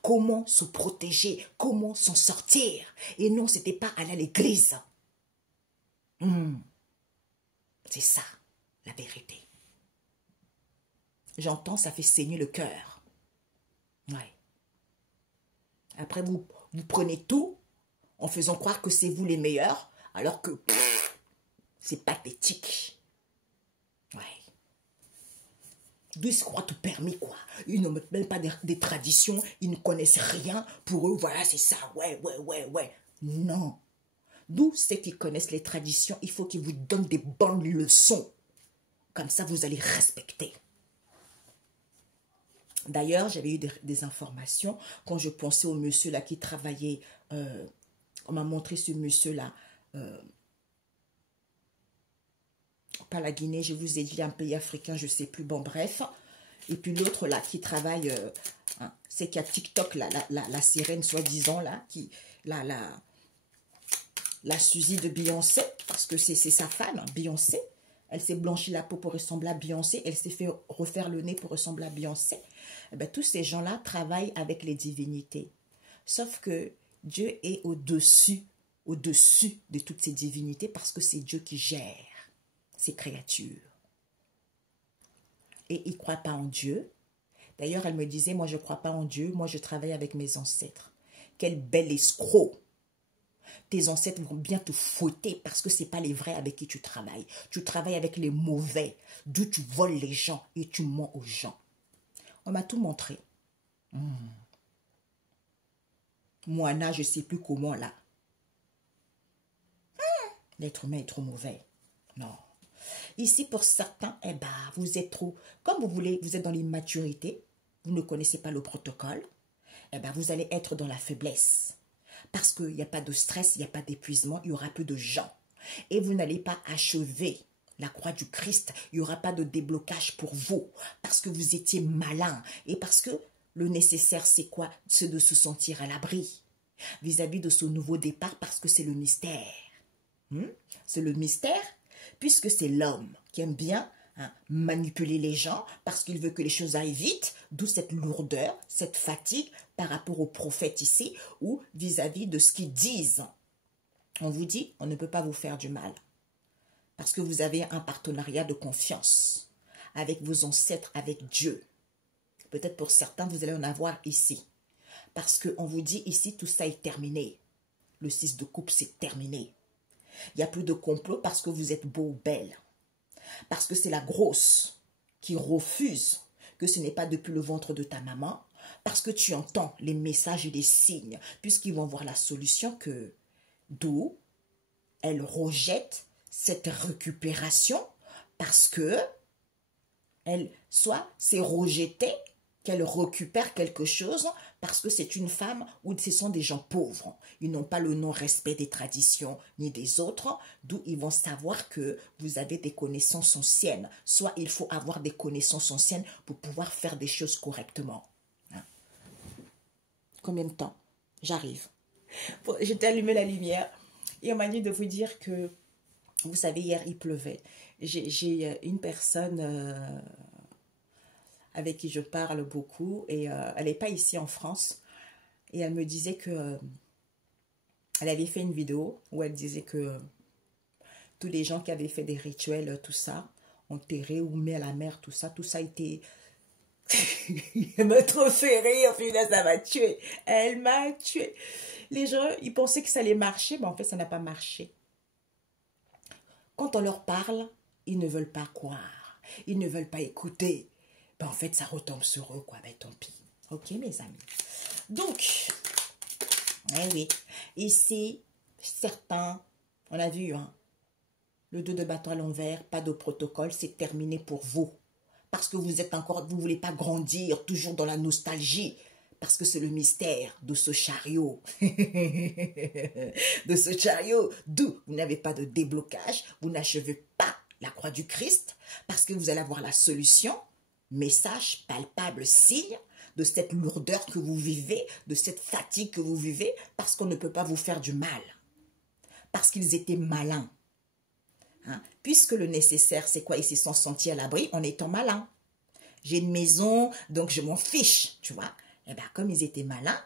comment se protéger, comment s'en sortir. Et non, ce n'était pas aller à l'église. C'est ça, la vérité. J'entends, ça fait saigner le cœur. Ouais. Après, vous prenez tout en faisant croire que c'est vous les meilleurs, alors que c'est pathétique. Ouais. D'où ils se croient tout permis, quoi. Ils ne mettent même pas des traditions, ils ne connaissent rien. Pour eux, voilà, c'est ça. Ouais. Non. D'où c'est qu'ils connaissent les traditions, il faut qu'ils vous donnent des bonnes leçons. Comme ça, vous allez respecter. D'ailleurs, j'avais eu des informations quand je pensais au monsieur là qui travaillait. On m'a montré ce monsieur-là. Pas la Guinée, je vous ai dit un pays africain, je ne sais plus. Bon, bref. Et puis l'autre là qui travaille, c'est qu'il y a TikTok, là, la sirène soi-disant, là, qui, la Suzy de Beyoncé, parce que c'est sa femme, Beyoncé. Elle s'est blanchi la peau pour ressembler à Beyoncé. Elle s'est fait refaire le nez pour ressembler à Beyoncé. Eh bien, tous ces gens-là travaillent avec les divinités. Sauf que Dieu est au-dessus de toutes ces divinités parce que c'est Dieu qui gère ces créatures. Et ils ne croient pas en Dieu. D'ailleurs, elle me disait, moi, je ne crois pas en Dieu. Moi, je travaille avec mes ancêtres. Quel bel escroc. Tes ancêtres vont bien te fouetter parce que ce n'est pas les vrais avec qui tu travailles. Tu travailles avec les mauvais, d'où tu voles les gens et tu mens aux gens. On m'a tout montré. Moana, je ne sais plus comment là. L'être humain est trop mauvais. Non. Ici, pour certains, eh ben, vous êtes trop... Comme vous voulez, vous êtes dans l'immaturité. Vous ne connaissez pas le protocole. Eh ben, vous allez être dans la faiblesse. Parce qu'il n'y a pas de stress, il n'y a pas d'épuisement, il y aura plus de gens. Et vous n'allez pas achever la croix du Christ. Il n'y aura pas de déblocage pour vous. Parce que vous étiez malin. Et parce que le nécessaire, c'est quoi? C'est de se sentir à l'abri. Vis-à-vis de ce nouveau départ, parce que c'est le mystère. C'est le mystère, puisque c'est l'homme qui aime bien manipuler les gens parce qu'il veut que les choses aillent vite, d'où cette lourdeur, cette fatigue par rapport aux prophètes ici ou vis-à-vis de ce qu'ils disent. On vous dit, on ne peut pas vous faire du mal parce que vous avez un partenariat de confiance avec vos ancêtres, avec Dieu. Peut-être pour certains, vous allez en avoir ici parce qu'on vous dit ici, tout ça est terminé. Le 6 de coupe, c'est terminé. Il n'y a plus de complot parce que vous êtes beau ou belle. Parce que c'est la grosse qui refuse que ce n'est pas depuis le ventre de ta maman. Parce que tu entends les messages et les signes. Puisqu'ils vont voir la solution que d'où elle rejette cette récupération. Parce que elle, soit c'est rejeté, qu'elle récupère quelque chose parce que c'est une femme ou ce sont des gens pauvres. Ils n'ont pas le non-respect des traditions ni des autres, d'où ils vont savoir que vous avez des connaissances anciennes. Soit il faut avoir des connaissances anciennes pour pouvoir faire des choses correctement. Combien de temps? J'arrive. Bon, j'ai allumé la lumière et on m'a dit de vous dire que, vous savez, hier il pleuvait. J'ai une personne... avec qui je parle beaucoup, et elle n'est pas ici en France, et elle me disait que elle avait fait une vidéo où elle disait que tous les gens qui avaient fait des rituels, tout ça, enterrés ou mis à la mer, tout ça était... Elle m'a trop fait rire, putain, ça m'a tué. Elle m'a tué. Les gens, ils pensaient que ça allait marcher, mais en fait, ça n'a pas marché. Quand on leur parle, ils ne veulent pas croire. Ils ne veulent pas écouter. Ben, en fait, ça retombe sur eux, quoi. Ben, tant pis. Ok, mes amis. Donc, eh oui, ici, certains, on a vu, hein, le 2 de bâton à l'envers, pas de protocole, c'est terminé pour vous. Parce que vous êtes encore, vous ne voulez pas grandir, toujours dans la nostalgie. Parce que c'est le mystère de ce chariot. De ce chariot, d'où vous n'avez pas de déblocage, vous n'achevez pas la croix du Christ, parce que vous allez avoir la solution. Message palpable, signe de cette lourdeur que vous vivez, de cette fatigue que vous vivez, parce qu'on ne peut pas vous faire du mal. Parce qu'ils étaient malins. Hein? Puisque le nécessaire, c'est quoi? Ils se sont sentis à l'abri en étant malins. J'ai une maison, donc je m'en fiche, tu vois. Et bien, comme ils étaient malins,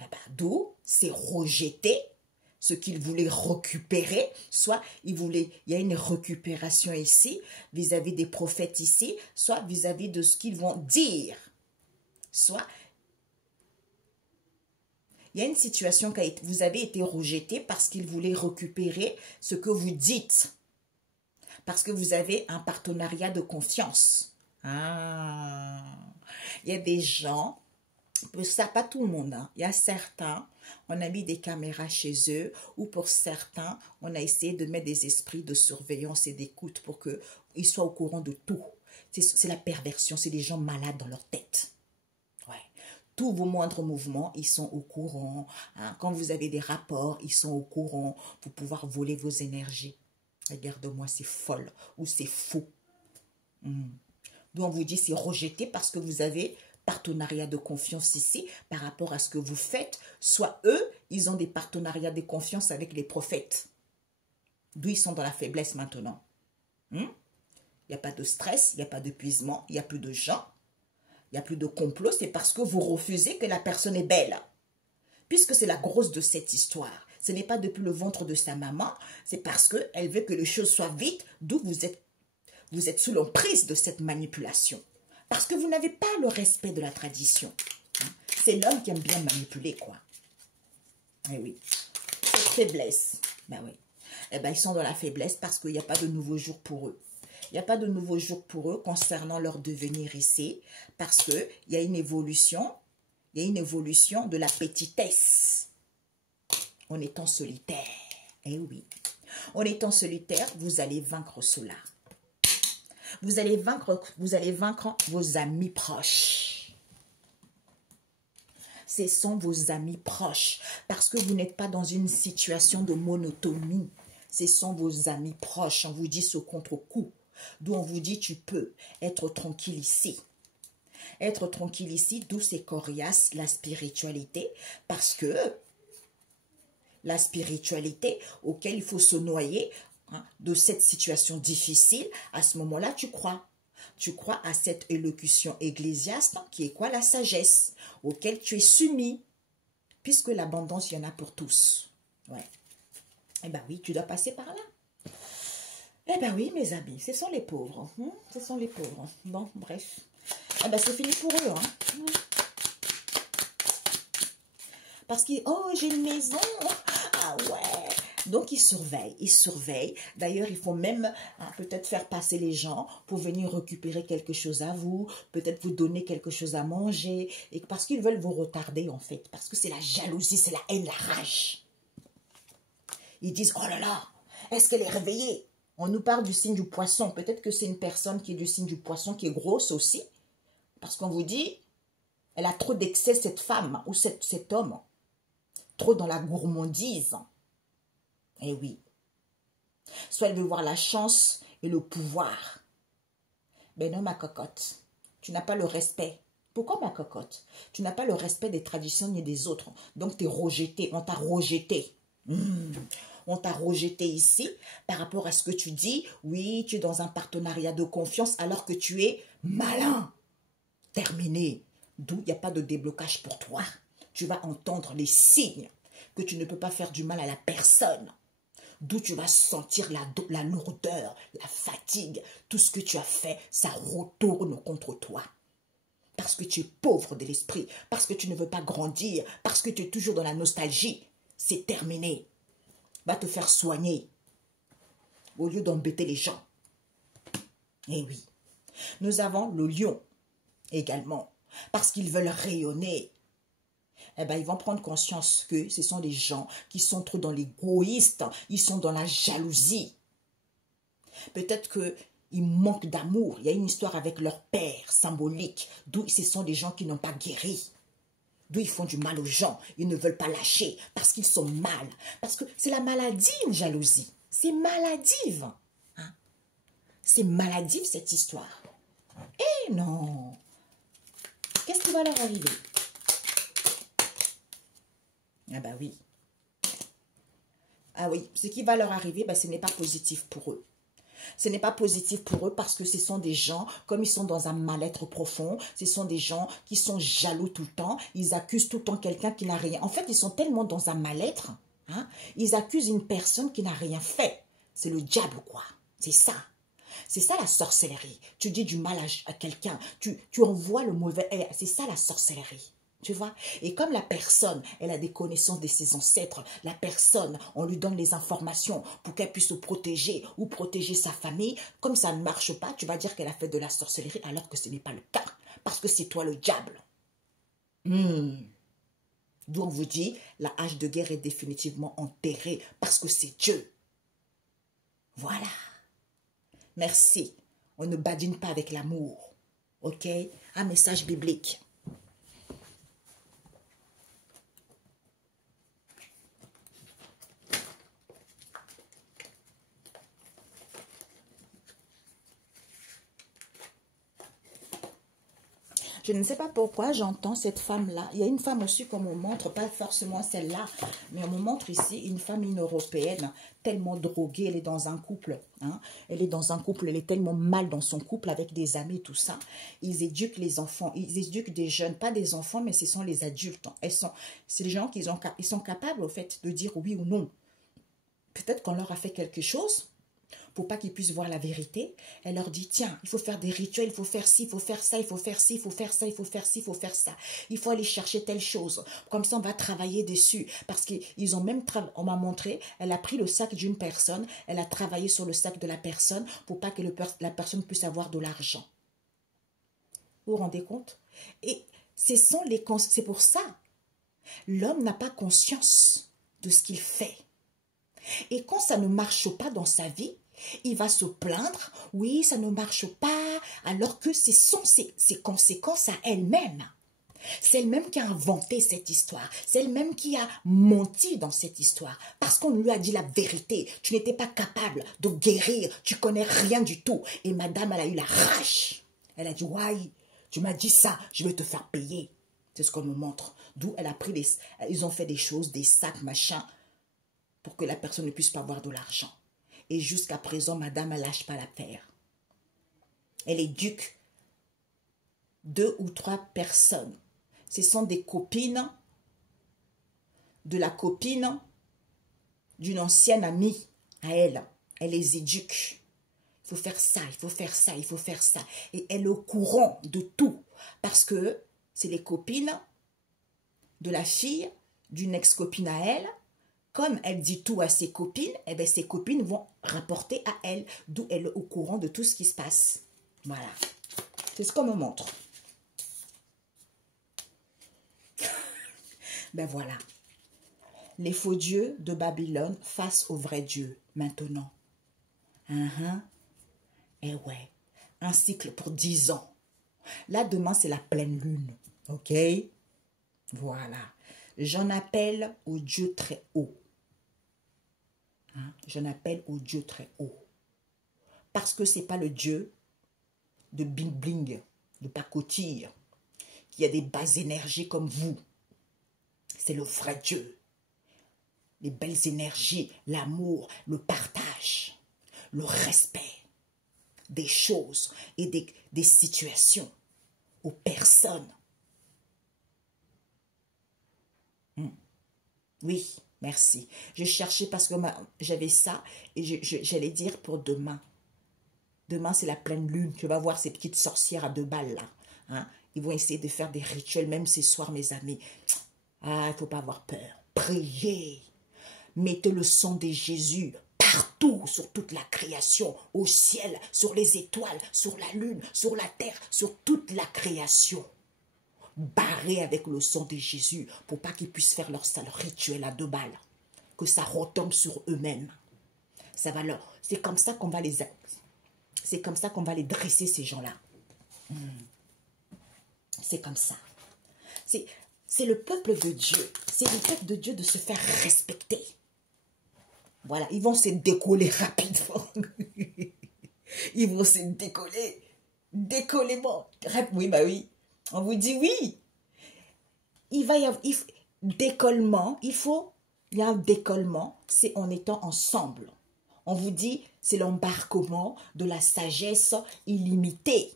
eh ben, d'où c'est rejeté ce qu'ils voulaient récupérer, soit il y a une récupération ici, vis-à-vis des prophètes ici, soit vis-à-vis de ce qu'ils vont dire. Soit, il y a une situation qui vous avez été rejeté parce qu'ils voulaient récupérer ce que vous dites. Parce que vous avez un partenariat de confiance. Ah, il y a des gens... Ça, pas tout le monde, hein. Il y a certains, on a mis des caméras chez eux, ou pour certains, on a essayé de mettre des esprits de surveillance et d'écoute pour qu'ils soient au courant de tout. C'est la perversion, c'est des gens malades dans leur tête. Ouais. Tous vos moindres mouvements, ils sont au courant. Hein. Quand vous avez des rapports, ils sont au courant pour pouvoir voler vos énergies. Regarde-moi, c'est folle ou c'est faux. Donc on vous dit c'est rejeté parce que vous avez... partenariat de confiance ici par rapport à ce que vous faites, soit eux, ils ont des partenariats de confiance avec les prophètes. D'où ils sont dans la faiblesse maintenant. Il n'y a pas de stress, il n'y a pas d'épuisement, il n'y a plus de gens, il n'y a plus de complot, c'est parce que vous refusez que la personne est belle. Puisque c'est la grosse de cette histoire. Ce n'est pas depuis le ventre de sa maman, c'est parce qu'elle veut que les choses soient vite, d'où vous êtes sous l'emprise de cette manipulation. Parce que vous n'avez pas le respect de la tradition. C'est l'homme qui aime bien manipuler, quoi. Eh oui. cette faiblesse. Ben oui. Eh ben, ils sont dans la faiblesse parce qu'il n'y a pas de nouveau jour pour eux. Il n'y a pas de nouveau jour pour eux concernant leur devenir ici parce qu'il y a une évolution. Il y a une évolution de la petitesse en étant solitaire. Eh oui. En étant solitaire, vous allez vaincre cela. Vous allez vaincre vos amis proches. Ce sont vos amis proches parce que vous n'êtes pas dans une situation de monotonie. Ce sont vos amis proches. On vous dit ce contre-coup. D'où on vous dit tu peux être tranquille ici. Être tranquille ici, d'où c'est coriace, la spiritualité, parce que la spiritualité auquel il faut se noyer de cette situation difficile, à ce moment-là, tu crois. Tu crois à cette élocution ecclésiaste qui est quoi? La sagesse, auquel tu es soumis, puisque l'abondance, il y en a pour tous. Ouais. Eh bien oui, tu dois passer par là. Eh bien oui, mes amis, ce sont les pauvres. Ce sont les pauvres. Bon, bref. Eh ben, c'est fini pour eux. Hein. Parce qu'ils, oh, j'ai une maison. Ah ouais. Donc, ils surveillent. D'ailleurs, il faut même peut-être faire passer les gens pour venir récupérer quelque chose à vous, peut-être vous donner quelque chose à manger, et parce qu'ils veulent vous retarder, en fait. Parce que c'est la jalousie, c'est la haine, la rage. Ils disent, oh là là, est-ce qu'elle est réveillée? On nous parle du signe du poisson. Peut-être que c'est une personne qui est du signe du poisson, qui est grosse aussi. Parce qu'on vous dit, elle a trop d'excès, cette femme ou cet homme. Trop dans la gourmandise. Eh oui. Soit elle veut voir la chance et le pouvoir. Ben non, ma cocotte. Tu n'as pas le respect. Pourquoi, ma cocotte? Tu n'as pas le respect des traditions ni des autres. Donc, tu es rejeté. On t'a rejeté. On t'a rejeté ici par rapport à ce que tu dis. Oui, tu es dans un partenariat de confiance alors que tu es malin. Terminé. D'où il n'y a pas de déblocage pour toi. Tu vas entendre les signes que tu ne peux pas faire du mal à la personne. D'où tu vas sentir la lourdeur, la fatigue. Tout ce que tu as fait, ça retourne contre toi. Parce que tu es pauvre de l'esprit, parce que tu ne veux pas grandir, parce que tu es toujours dans la nostalgie. C'est terminé. Va te faire soigner au lieu d'embêter les gens. Eh oui. Nous avons le lion également, parce qu'ils veulent rayonner. Eh bien, ils vont prendre conscience que ce sont des gens qui sont trop dans l'égoïste, ils sont dans la jalousie. Peut-être qu'ils manquent d'amour. Il y a une histoire avec leur père symbolique, d'où ce sont des gens qui n'ont pas guéri. D'où ils font du mal aux gens, ils ne veulent pas lâcher parce qu'ils sont mal. Parce que c'est la maladie, une jalousie. C'est maladive. Hein? C'est maladive cette histoire. Eh non. Qu'est-ce qui va leur arriver? Ah bah oui. Ah oui, ce qui va leur arriver, bah, ce n'est pas positif pour eux. Ce n'est pas positif pour eux parce que ce sont des gens, comme ils sont dans un mal-être profond, ce sont des gens qui sont jaloux tout le temps, ils accusent tout le temps quelqu'un qui n'a rien. En fait, ils sont tellement dans un mal-être, hein, ils accusent une personne qui n'a rien fait. C'est le diable, quoi. C'est ça. C'est ça la sorcellerie. Tu dis du mal à quelqu'un, tu envoies le mauvais air. C'est ça la sorcellerie. Tu vois? Et comme la personne, elle a des connaissances de ses ancêtres, la personne, on lui donne les informations pour qu'elle puisse se protéger ou protéger sa famille. Comme ça ne marche pas, tu vas dire qu'elle a fait de la sorcellerie alors que ce n'est pas le cas. Parce que c'est toi le diable. D'où on vous dit, la hache de guerre est définitivement enterrée parce que c'est Dieu. Voilà. Merci. On ne badine pas avec l'amour. Ok? Un message biblique. Je ne sais pas pourquoi j'entends cette femme-là. Il y a une femme aussi qu'on me montre, pas forcément celle-là, mais on me montre ici une femme, une européenne, tellement droguée, elle est dans un couple. Hein. Elle est dans un couple, elle est tellement mal dans son couple avec des amis, tout ça. Ils éduquent les enfants, ils éduquent des jeunes, pas des enfants, mais ce sont les adultes. C'est les gens qui sont capables, au fait, de dire oui ou non. Peut-être qu'on leur a fait quelque chose pour pas qu'ils puissent voir la vérité. Elle leur dit, tiens, il faut faire des rituels, il faut faire ci, il faut faire ça, il faut faire ci, il faut faire ça, il faut faire ci, il faut faire ça. Il faut aller chercher telle chose. Comme ça, on va travailler dessus. Parce qu'ils ont même, on m'a montré, elle a pris le sac d'une personne, elle a travaillé sur le sac de la personne pour pas que la personne puisse avoir de l'argent. Vous vous rendez compte? Et c'est pour ça. L'homme n'a pas conscience de ce qu'il fait. Et quand ça ne marche pas dans sa vie, il va se plaindre, oui, ça ne marche pas, alors que ce sont ses conséquences à elle-même. C'est elle-même qui a inventé cette histoire. C'est elle-même qui a menti dans cette histoire. Parce qu'on lui a dit la vérité. Tu n'étais pas capable de guérir. Tu connais rien du tout. Et madame, elle a eu la rage. Elle a dit, ouais, tu m'as dit ça, je vais te faire payer. C'est ce qu'on me montre. D'où elle a pris ils ont fait des choses, des sacs, machin, pour que la personne ne puisse pas avoir de l'argent. Et jusqu'à présent, madame, elle lâche pas l'affaire. Elle éduque 2 ou 3 personnes. Ce sont des copines de la copine d'une ancienne amie à elle. Elle les éduque. Il faut faire ça, il faut faire ça, il faut faire ça. Et elle est au courant de tout. Parce que c'est les copines de la fille d'une ex-copine à elle. Comme elle dit tout à ses copines, eh bien ses copines vont rapporter à elle. D'où elle est au courant de tout ce qui se passe. Voilà. C'est ce qu'on me montre. Ben voilà. Les faux dieux de Babylone face aux vrais dieux maintenant. Eh ouais. Un cycle pour 10 ans. Là, demain, c'est la pleine lune. Ok? Voilà. J'en appelle au Dieu très haut. J'en appelle au Dieu très haut. Parce que ce n'est pas le Dieu de bling bling, de pacotille, qui a des basses énergies comme vous. C'est le vrai Dieu. Les belles énergies, l'amour, le partage, le respect des choses et des situations aux personnes. Oui, merci. Je cherchais parce que j'avais ça et j'allais dire pour demain. Demain, c'est la pleine lune. Tu vas voir ces petites sorcières à 2 balles là. Hein? Ils vont essayer de faire des rituels, même ce soir, mes amis. Ah, il ne faut pas avoir peur. Priez. Mettez le sang de Jésus partout, sur toute la création, au ciel, sur les étoiles, sur la lune, sur la terre, sur toute la création. Barrés avec le sang de Jésus pour pas qu'ils puissent faire leur sale rituel à 2 balles. Que ça retombe sur eux-mêmes. Ça va leur... C'est comme ça qu'on va les... C'est comme ça qu'on va les dresser, ces gens-là. C'est comme ça. C'est le peuple de Dieu. C'est le peuple de Dieu de se faire respecter. Voilà, ils vont se décoller rapidement. Ils vont se décoller. Décollement. Oui, bah oui. On vous dit oui. Il va y avoir... décollement, il y a un décollement, c'est en étant ensemble. On vous dit, c'est l'embarquement de la sagesse illimitée.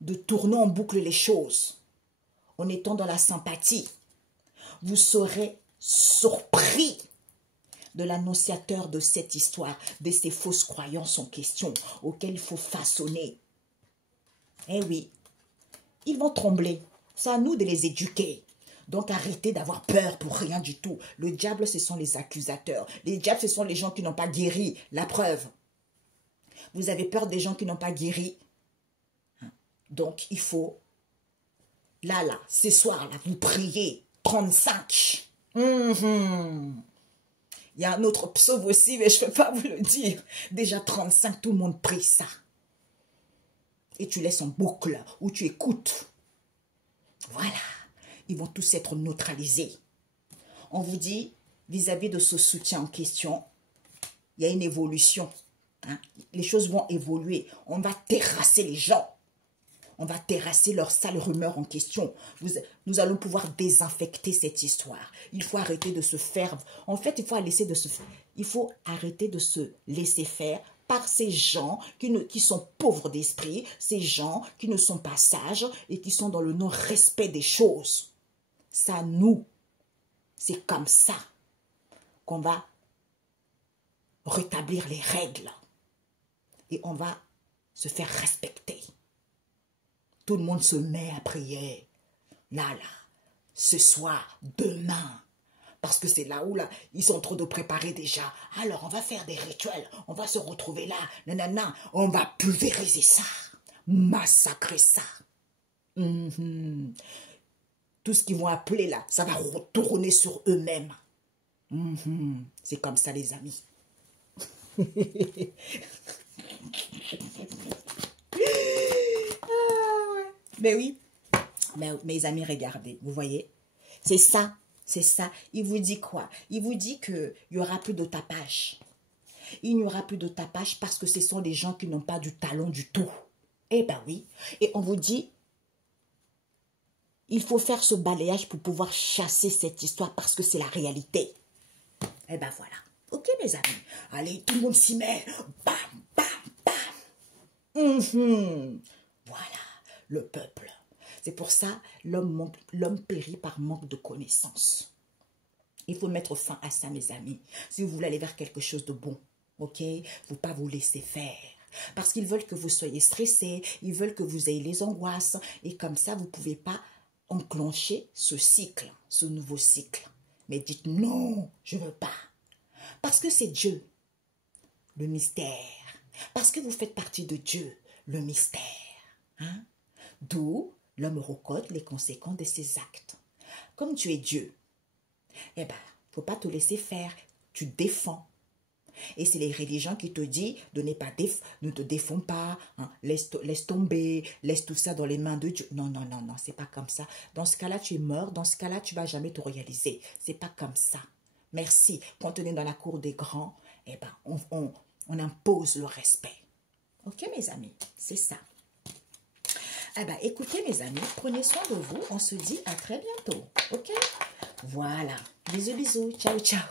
De tourner en boucle les choses. En étant dans la sympathie. Vous serez surpris de l'annonciateur de cette histoire, de ces fausses croyances en question, auxquelles il faut façonner. Eh oui, ils vont trembler. C'est à nous de les éduquer. Donc arrêtez d'avoir peur pour rien du tout. Le diable, ce sont les accusateurs. Les diables, ce sont les gens qui n'ont pas guéri. La preuve. Vous avez peur des gens qui n'ont pas guéri. Donc il faut, là, ce soir, là, vous priez. 35. Il y a un autre psaume aussi, mais je ne peux pas vous le dire. Déjà 35, tout le monde prie ça. Et tu laisses en boucle, ou tu écoutes. Voilà. Ils vont tous être neutralisés. On vous dit, vis-à-vis de ce soutien en question, il y a une évolution. Hein? Les choses vont évoluer. On va terrasser les gens. On va terrasser leurs sales rumeurs en question. Nous allons pouvoir désinfecter cette histoire. Il faut arrêter de se faire... En fait, il faut arrêter de se laisser faire par ces gens qui sont pauvres d'esprit, ces gens qui ne sont pas sages et qui sont dans le non-respect des choses. Ça, nous, c'est comme ça qu'on va rétablir les règles. Et on va se faire respecter. Tout le monde se met à prier. Là, ce soir, demain. Parce que c'est là où là, ils sont en train de préparer déjà. Alors, on va faire des rituels. On va se retrouver là. Nanana. On va pulvériser ça. Massacrer ça. Tout ce qu'ils vont appeler là, ça va retourner sur eux-mêmes. C'est comme ça, les amis. Mais oui. Mais, mes amis, regardez. Vous voyez? C'est ça. C'est ça. Il vous dit quoi? Il vous dit qu'il n'y aura plus de tapage. Il n'y aura plus de tapage parce que ce sont des gens qui n'ont pas du talent du tout. Eh ben oui. Et on vous dit, il faut faire ce balayage pour pouvoir chasser cette histoire parce que c'est la réalité. Eh ben voilà. Ok, mes amis. Allez, tout le monde s'y met. Bam, bam, bam. Voilà, le peuple. C'est pour ça, l'homme périt par manque de connaissances. Il faut mettre fin à ça, mes amis. Si vous voulez aller vers quelque chose de bon, ok? Il ne faut pas vous laisser faire. Parce qu'ils veulent que vous soyez stressés, ils veulent que vous ayez les angoisses. Et comme ça, vous ne pouvez pas enclencher ce cycle, ce nouveau cycle. Mais dites non, je ne veux pas. Parce que c'est Dieu, le mystère. Parce que vous faites partie de Dieu, le mystère. Hein? D'où l'homme recote les conséquences de ses actes. Comme tu es Dieu, eh ben, faut pas te laisser faire. Tu défends. Et c'est les religions qui te disent ne te défends pas, hein, laisse tomber, laisse tout ça dans les mains de Dieu. Non, non, non, non, c'est pas comme ça. Dans ce cas-là, tu es mort. Dans ce cas-là, tu vas jamais te réaliser. C'est pas comme ça. Merci. Quand on est dans la cour des grands, eh ben, on impose le respect. Ok, mes amis, c'est ça. Eh ben, écoutez, mes amis, prenez soin de vous. On se dit à très bientôt. Ok? Voilà. Bisous, bisous. Ciao, ciao.